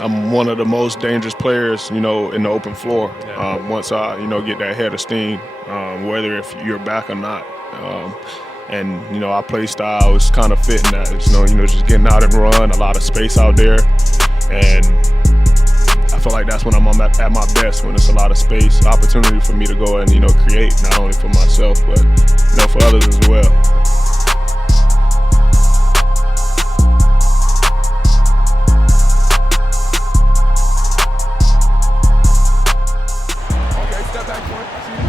I'm one of the most dangerous players, in the open floor. Once I, get that head of steam, whether if you're back or not. And our play style is kind of fitting that. Just getting out and run, a lot of space out there. And I feel like that's when I'm at my best, when it's a lot of space, opportunity for me to go and, create, not only for myself, but, for others as well.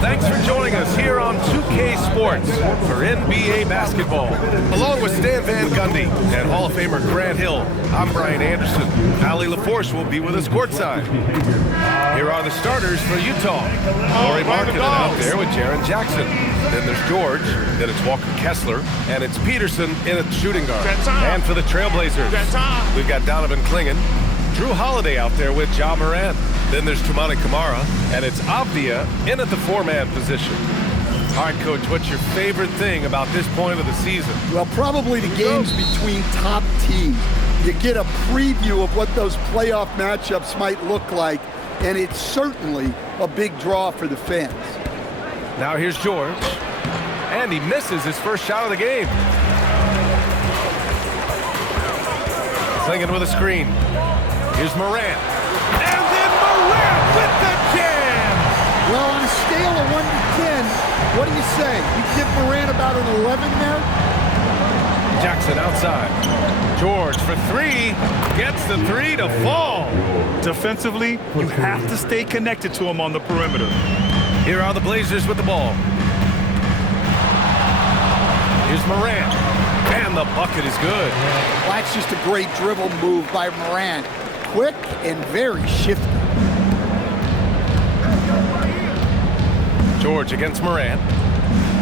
Thanks for joining us here on 2K Sports for NBA basketball. Along with Stan Van Gundy and Hall of Famer Grant Hill, I'm Brian Anderson. Ali LaForce will be with us courtside. Here are the starters for Utah. Lauri Markkanen out there with Jaren Jackson. Then there's George, then it's Walker Kessler, and it's Peterson in at shooting guard. And for the Trailblazers, we've got Donovan Clingan, Drew Holiday out there with Ja Morant. Then there's Toumani Camara, and it's Avdia in at the four-man position. All right, Coach, what's your favorite thing about this point of the season? Well, probably the games between top teams. You get a preview of what those playoff matchups might look like, and it's certainly a big draw for the fans. Now here's George, and he misses his first shot of the game. Clingan with a screen. Here's Morant. And then Morant with the jam! Well, on a scale of 1 to 10, what do you say? You give Morant about an 11 there? Jackson outside. George for three. Gets the three to fall. Defensively, you have to stay connected to him on the perimeter. Here are the Blazers with the ball. Here's Morant. And the bucket is good. Well, that's just a great dribble move by Morant. Quick and very shifty. George against Morant.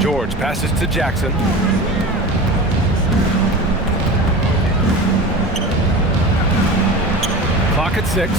George passes to Jackson. Clock at 6.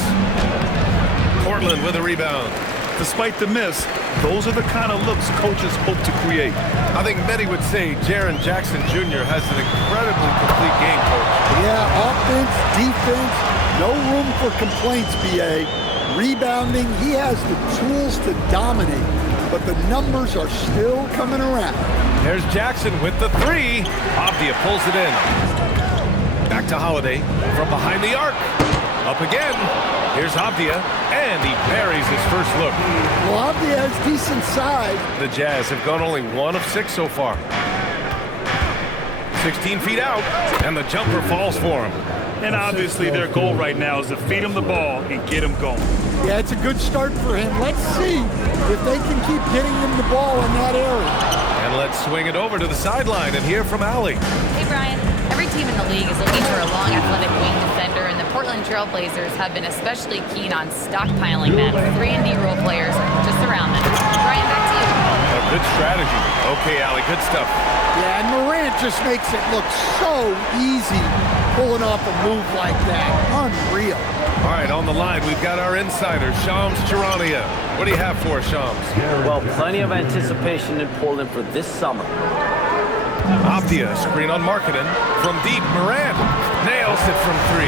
Portland with a rebound. Despite the miss, those are the kind of looks coaches hope to create. I think many would say Jaren Jackson Jr. has an incredibly complete game, Coach. Yeah, offense, defense, no room for complaints, B.A. Rebounding, he has the tools to dominate, but the numbers are still coming around. There's Jackson with the three. Avdia pulls it in. Back to Holiday from behind the arc. Up again. Here's Avdia, and he buries his first look. Well, Avdia has decent size. The Jazz have gone only 1 of 6 so far. 16 feet out, and the jumper falls for him. And obviously their goal right now is to feed him the ball and get him going. Yeah, it's a good start for him. Let's see if they can keep getting him the ball in that area. And let's swing it over to the sideline and hear from Ali. Hey, Brian. Every team in the league is looking for a long, athletic wing defender, and the Portland Trailblazers have been especially keen on stockpiling them. 3-and-D role players to surround them. Brian, back to you. A good strategy. Okay, Ali, good stuff. Yeah, and Morant just makes it look so easy pulling off a move like that. Unreal. All right, on the line, we've got our insider, Shams Charania. What do you have for us, Shams? Well, plenty of anticipation in Portland for this summer. Avdia, screen on Markkanen. From deep, Morant nails it from 3.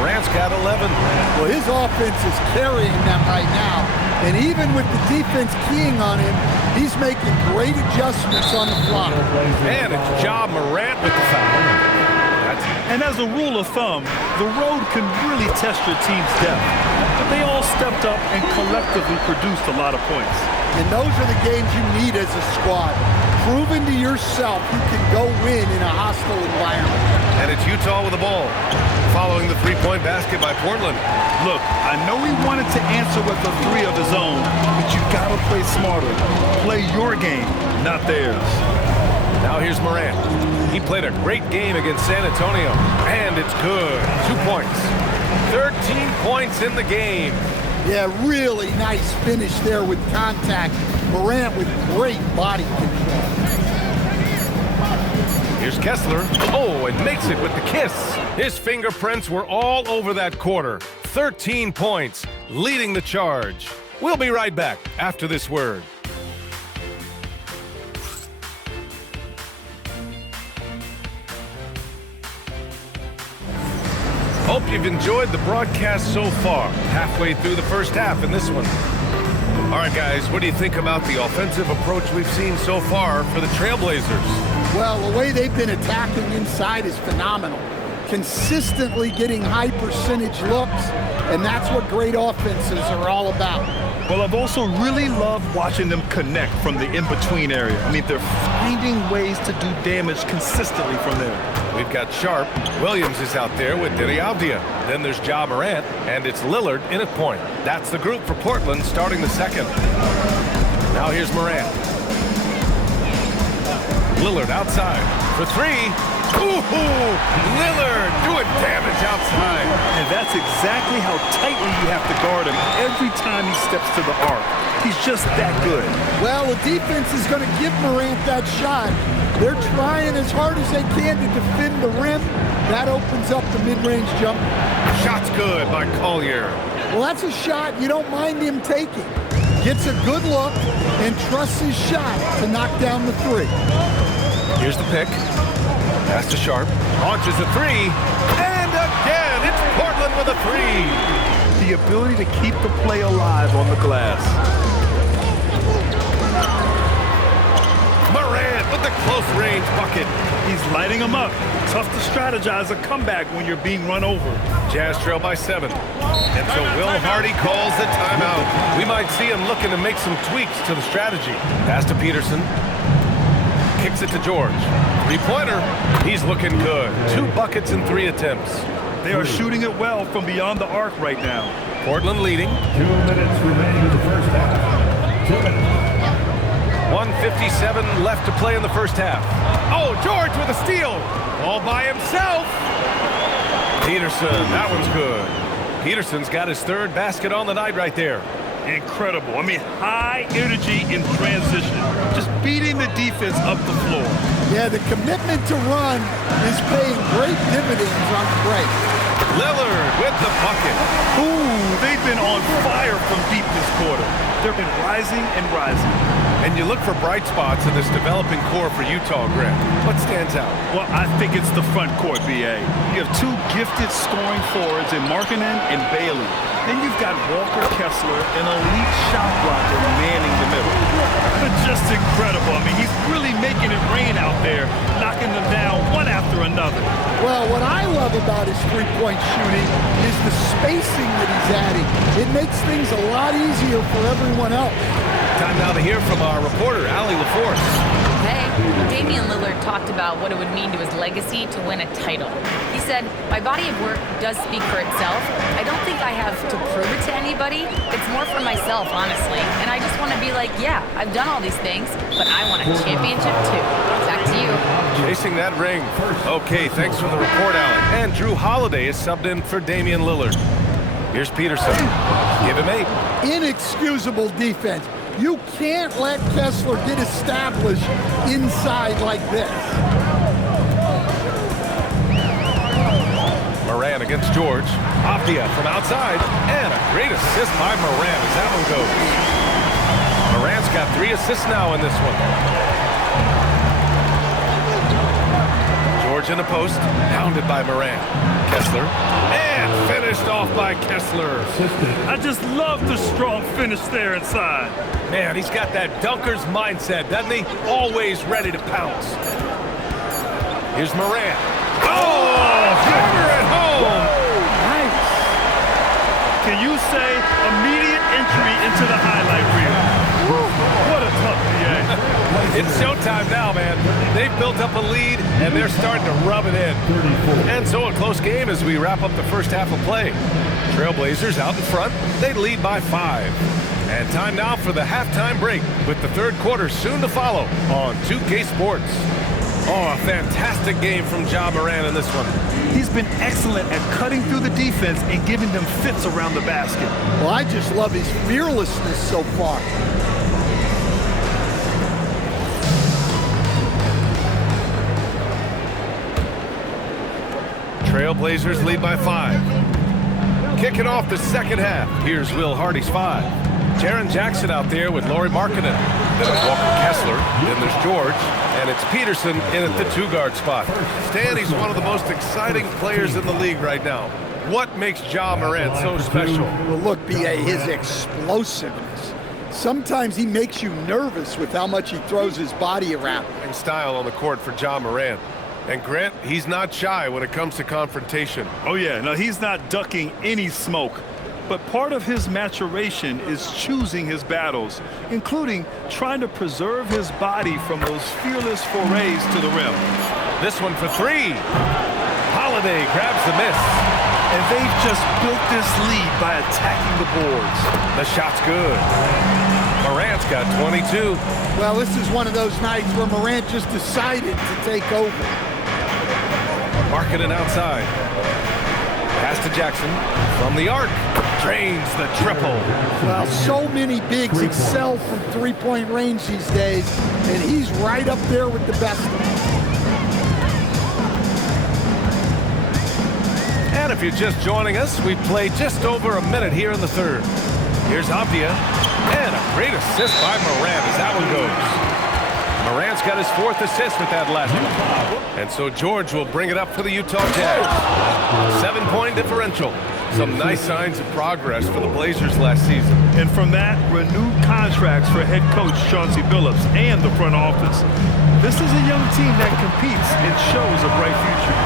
Morant's got 11. Well, his offense is carrying them right now. And even with the defense keying on him, he's making great adjustments on the fly. And it's Ja Morant with the foul. And as a rule of thumb, the road can really test your team's depth. But they all stepped up and collectively produced a lot of points. And those are the games you need as a squad. Proving to yourself you can go win in a hostile environment. And it's Utah with the ball, following the three-point basket by Portland. Look, I know he wanted to answer with a 3 of his own, but you gotta play smarter. Play your game, not theirs. Now here's Morant. He played a great game against San Antonio, and it's good. 2 points. 13 points in the game. Yeah, really nice finish there with contact. Morant with great body control. Here's Kessler. Oh, and makes it with the kiss. His fingerprints were all over that quarter. 13 points, leading the charge. We'll be right back after this word. Hope you've enjoyed the broadcast so far. Halfway through the first half in this one. All right, guys, what do you think about the offensive approach we've seen so far for the Trailblazers? Well, the way they've been attacking inside is phenomenal. Consistently getting high percentage looks, and that's what great offenses are all about. Well, I've also really loved watching them connect from the in-between area. I mean, they're finding ways to do damage consistently from there. We've got Sharp. Williams is out there with Avdija. Then there's Ja Morant, and it's Lillard in at point. That's the group for Portland starting the second. Now here's Morant. Lillard outside for three. Ooh, Lillard doing damage outside. And that's exactly how tightly you have to guard him every time he steps to the arc. He's just that good. Well, the defense is going to give Morant that shot. They're trying as hard as they can to defend the rim. That opens up the mid-range jump. Shot's good by Collier. Well, that's a shot you don't mind him taking. Gets a good look and trusts his shot to knock down the three. Here's the pick. Pass to Sharp. Launches a three. And again, it's Portland with a three. The ability to keep the play alive on the glass. Morant with the close-range bucket. He's lighting them up. Tough to strategize a comeback when you're being run over. Jazz trail by 7. And so Will Hardy calls the timeout. We might see him looking to make some tweaks to the strategy. Pass to Peterson. Kicks it to George. Three-pointer. He's looking good. 2 buckets in 3 attempts. They are shooting it well from beyond the arc right now. Portland leading. 2 minutes remaining in the first half. 2 minutes. 1:57 left to play in the first half. Oh, George with a steal. All by himself. Peterson, that one's good. Peterson's got his 3rd basket on the night right there. Incredible. I mean, high energy in transition. Just beating the defense up the floor. Yeah, the commitment to run is paying great dividends on the break. Lillard with the bucket. Ooh, they've been on fire from deep this quarter. They've been rising and rising. And you look for bright spots in this developing core for Utah, Grant. What stands out? Well, I think it's the front court, B.A. You have 2 gifted scoring forwards in Markkanen and Bailey. Then you've got Walker Kessler, an elite shot blocker, manning the middle. Just incredible. I mean, he's really making it rain out there, knocking them down one after another. Well, what I love about his three-point shooting is the spacing that he's adding. It makes things a lot easier for everyone else. Time now to hear from our reporter, Allie LaForce. Hey, Damian Lillard talked about what it would mean to his legacy to win a title. He said, "My body of work does speak for itself. I don't think I have to prove it to anybody. It's more for myself, honestly. And I just want to be like, yeah, I've done all these things, but I want a championship too." Back to you. Chasing that ring. Okay, thanks for the report, Allie. And Drew Holiday is subbed in for Damian Lillard. Here's Peterson. Give him 8. Inexcusable defense. You can't let Kessler get established inside like this. Morant against George. Avdija from outside. And a great assist by Morant as that one goes. Morant's got 3 assists now in this one. George in the post. Hounded by Morant. Kessler. And finished off by Kessler. I just love the strong finish there inside. Man, he's got that dunker's mindset, doesn't he? Always ready to pounce. Here's Morant. Oh, hammer at home. Nice. Can you say immediate entry into the highlight reel? What a tough PA. It's showtime now, man. They've built up a lead, and they're starting to rub it in. And so a close game as we wrap up the first half of play. Trailblazers out in front. They lead by 5. And time now for the halftime break with the 3rd quarter soon to follow on 2K Sports. Oh, a fantastic game from Ja Morant in this one. He's been excellent at cutting through the defense and giving them fits around the basket. Well, I just love his fearlessness so far. Trailblazers lead by 5. Kicking off the second half, here's Will Hardy's 5. Jaren Jackson out there with Lauri Markkanen. Then it's Walker Kessler. Then there's George. And it's Peterson in at the 2-guard spot. Stan, he's one of the most exciting players in the league right now. What makes Ja Morant so special? Well, look, B.A., his explosiveness. Sometimes he makes you nervous with how much he throws his body around. And style on the court for Ja Morant. And Grant, he's not shy when it comes to confrontation. Oh, yeah. No, he's not ducking any smoke. But part of his maturation is choosing his battles, including trying to preserve his body from those fearless forays to the rim. This one for three. Holiday grabs the miss. And they've just built this lead by attacking the boards. The shot's good. Morant's got 22. Well, this is one of those nights where Morant just decided to take over. Marketing outside. Pass to Jackson. From the arc. Drains the triple. Well, so many bigs excel from three-point range these days, and he's right up there with the best of them. And if you're just joining us, we've played just over a minute here in the third. Here's Avdia. And a great assist by Morant as that one goes. Morant's got his 4th assist with that last one. And so George will bring it up for the Utah Jazz. 7-point differential. Some nice signs of progress for the Blazers last season. And from that, renewed contracts for head coach Chauncey Billups and the front office. This is a young team that competes and shows a bright future.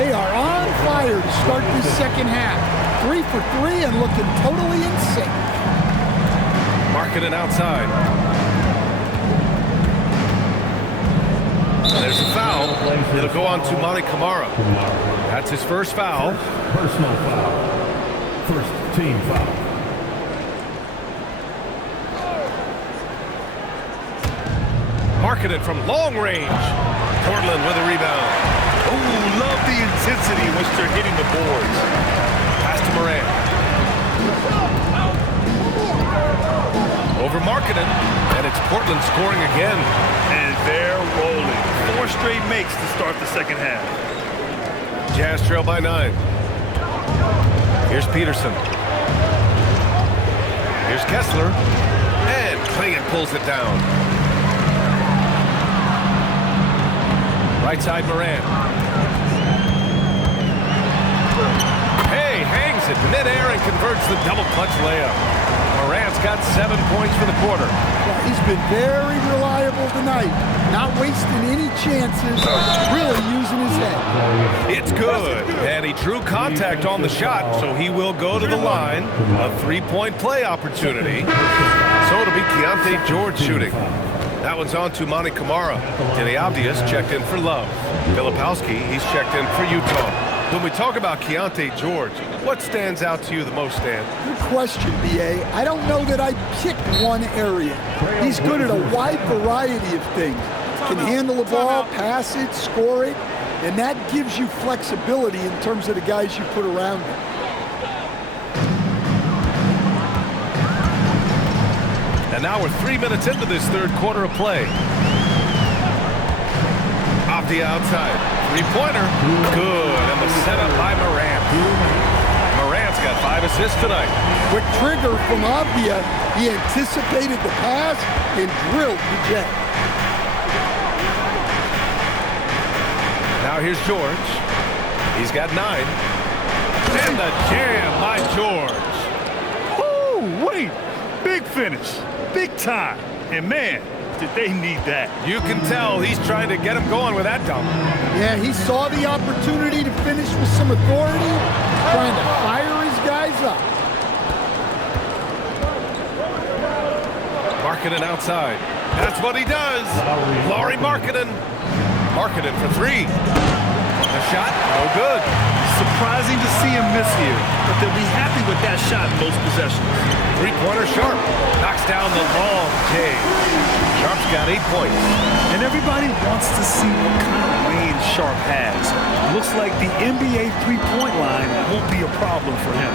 They are on fire to start this second half. 3 for 3 and looking totally in sync. Marketing outside. There's a foul. It'll go on to Monty Kamara. That's his first foul. Personal foul. First team foul. Marketing from long range. Portland with a rebound. Oh, love the intensity in which they're hitting the boards. Pass to Morant. Over Marketing, and it's Portland scoring again. And they're rolling. 4 straight makes to start the second half. Jazz trail by 9. Here's Peterson. Here's Kessler. And Clingan pulls it down. Right side Morant. Hey, hangs it midair and converts the double clutch layup. Morant's got 7 points for the quarter. Well, he's been very reliable tonight. Not wasting any chances, really using his head. It's good, and he drew contact on the shot, so he will go to the line. A 3-point play opportunity. So it'll be Keontae George shooting. That one's on to Monty Kamara. Denny Avdia's checked in for Love. Filipowski, he's checked in for Utah. When we talk about Keontae George, what stands out to you the most, Stan? Good question, B.A. I don't know that I pick one area. He's good at a wide variety of things. Can handle the ball, pass it, score it, and that gives you flexibility in terms of the guys you put around him. And now we're 3 minutes into this third quarter of play. Avdia outside. 3-pointer. Good. And the setup by Morant. Morant's got 5 assists tonight. Quick trigger from Avdia. He anticipated the pass and drilled the jet. Now here's George. He's got 9. And the jam by George. Oh, wait. Big finish. Big time. And man, did they need that. You can tell he's trying to get him going with that dunk. Yeah, he saw the opportunity to finish with some authority, trying to fire his guys up. Marketing outside. That's what he does. Lauri Marketing. Marketing for 3. The shot, no good. Surprising to see him miss here, but they'll be happy with that shot in most possessions. 3-pointer Sharp. Knocks down the long J. Sharp's got 8 points. And everybody wants to see what kind of range Sharp has. Looks like the NBA three-point line won't be a problem for him.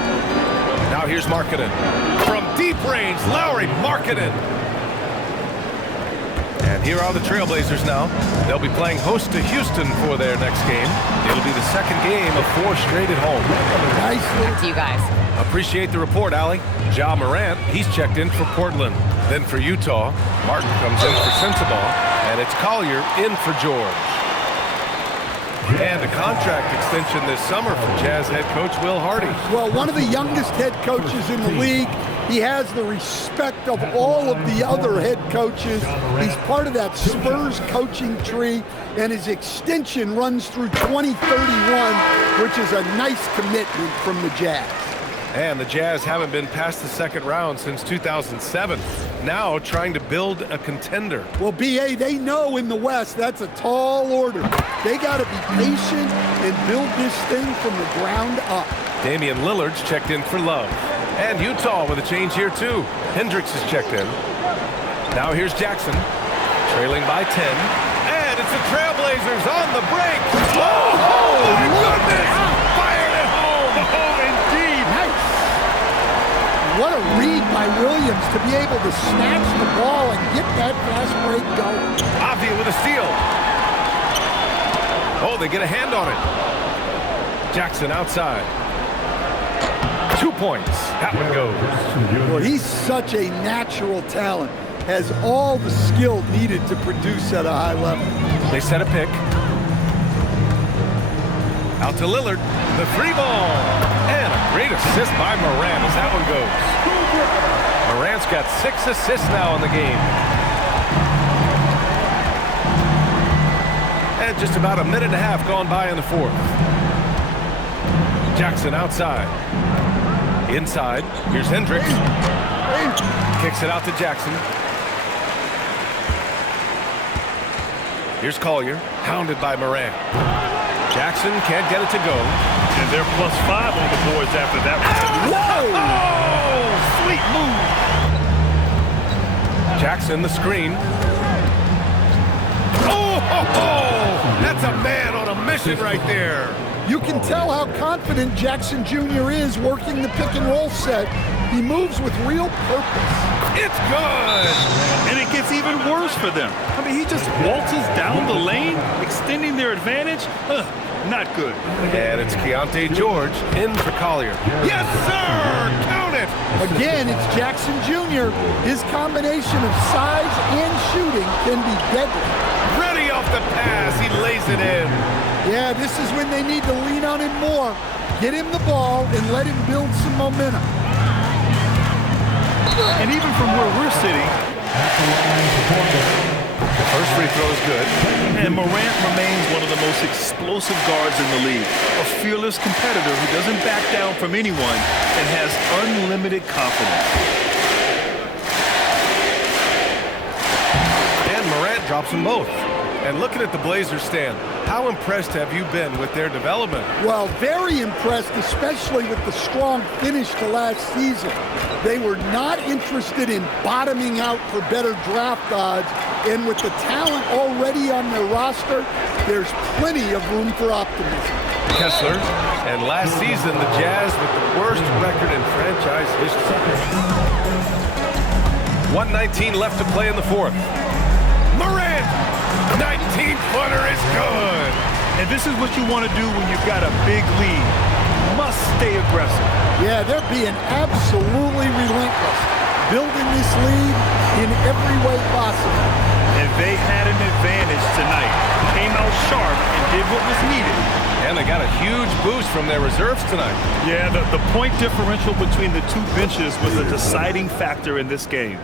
Now here's Marketing. From deep range, Lauri Marketing. And here are the Trailblazers now. They'll be playing host to Houston for their next game. It'll be the second game of 4 straight at home. Back to you guys. Appreciate the report, Allie. Ja Morant, he's checked in for Portland. Then for Utah, Martin comes in for Sensabaugh, and it's Collier in for George. And a contract extension this summer for Jazz head coach Will Hardy. Well, one of the youngest head coaches in the league. He has the respect of all of the other head coaches. He's part of that Spurs coaching tree, and his extension runs through 2031, which is a nice commitment from the Jazz. And the Jazz haven't been past the second round since 2007. Now trying to build a contender. Well, BA, they know in the West that's a tall order. They got to be patient and build this thing from the ground up. Damian Lillard's checked in for Love. And Utah with a change here, too. Hendricks is checked in. Now here's Jackson, trailing by 10. And it's the Trailblazers on the break. Oh, my goodness! Fired at home! Oh, indeed! Nice! What a read by Williams to be able to snatch the ball and get that fast break going. Avdia with a steal. Oh, they get a hand on it. Jackson outside. 2 points. That one goes. Well, he's such a natural talent. Has all the skill needed to produce at a high level. They set a pick. Out to Lillard. The three ball. And a great assist by Morant as that one goes. Morant's got 6 assists now in the game. And just about a minute and a half gone by in the fourth. Jackson outside. Inside, here's Hendricks. Kicks it out to Jackson. Here's Collier, hounded by Morant. Jackson can't get it to go. And they're +5 on the boards after that. Whoa! Oh, sweet move. Jackson, the screen. Oh, that's a man on a mission right there. You can tell how confident Jackson Jr. is working the pick and roll set. He moves with real purpose. It's good! And it gets even worse for them. I mean, he just waltzes down the lane, extending their advantage. Not good. And it's Keontae George in for Collier. Yes, sir! Count it! Again, it's Jackson Jr. His combination of size and shooting can be deadly. Ready off the pass, he lays it in. Yeah, this is when they need to lean on him more. Get him the ball and let him build some momentum. And even from where we're sitting, the first free throw is good. And Morant remains one of the most explosive guards in the league. A fearless competitor who doesn't back down from anyone and has unlimited confidence. And Morant drops them both. And looking at the Blazers stand, how impressed have you been with their development? Well, very impressed, especially with the strong finish to last season. They were not interested in bottoming out for better draft odds, and with the talent already on their roster, there's plenty of room for optimism. Kessler, and last season, the Jazz with the worst record in franchise history. 1:19 left to play in the fourth. Morant! 19-footer is good. And this is what you want to do when you've got a big lead. You must stay aggressive. Yeah, they're being absolutely relentless, building this lead in every way possible. And they had an advantage tonight. Came out sharp and did what was needed. And they got a huge boost from their reserves tonight. Yeah, the point differential between the two benches was a deciding factor in this game.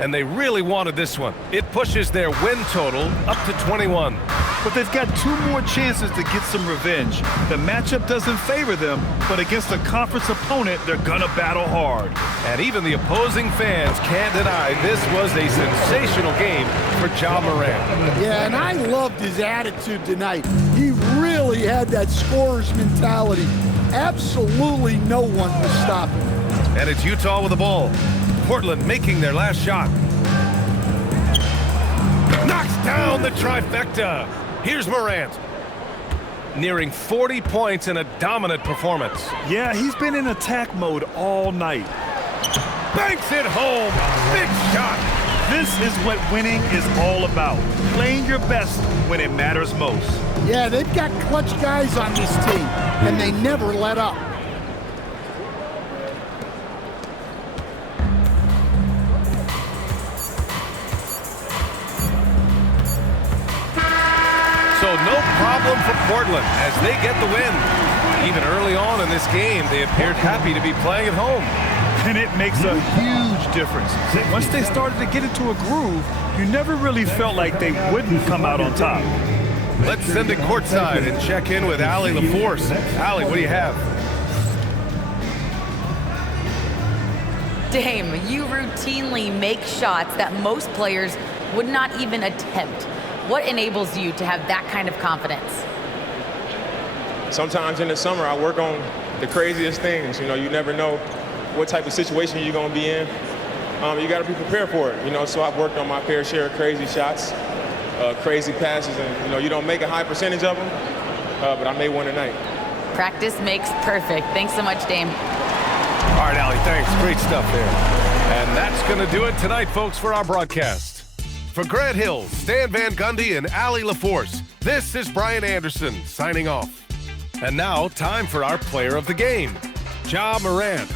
And they really wanted this one. It pushes their win total up to 21. But they've got 2 more chances to get some revenge. The matchup doesn't favor them, but against a conference opponent, they're gonna battle hard. And even the opposing fans can't deny this was a sensational game for Ja Morant. Yeah, and I loved his attitude tonight. He really had that scorer's mentality. Absolutely no one was stopping him. And it's Utah with the ball. Portland making their last shot. Knocks down the trifecta. Here's Morant. Nearing 40 points in a dominant performance. Yeah, he's been in attack mode all night. Banks it home. Big shot. This is what winning is all about. Playing your best when it matters most. Yeah, they've got clutch guys on this team, and they never let up. So no problem problem for Portland as they get the win. Even early on in this game, they appeared happy to be playing at home. And it makes a huge difference. Once they started to get into a groove, you never really felt like they wouldn't come out on top. Let's send it courtside and check in with Allie LaForce. Allie, what do you have? Dame, you routinely make shots that most players would not even attempt. What enables you to have that kind of confidence? Sometimes in the summer, I work on the craziest things. You know, you never know what type of situation you're going to be in. You got to be prepared for it, you know, so I've worked on my fair share of crazy shots, crazy passes, and, you know, you don't make a high percentage of them, but I made one tonight. Practice makes perfect. Thanks so much, Dame. All right, Allie, thanks. Great stuff there. And that's going to do it tonight, folks, for our broadcast. For Grant Hill, Stan Van Gundy, and Allie LaForce, this is Brian Anderson signing off. And now, time for our player of the game, Ja Morant.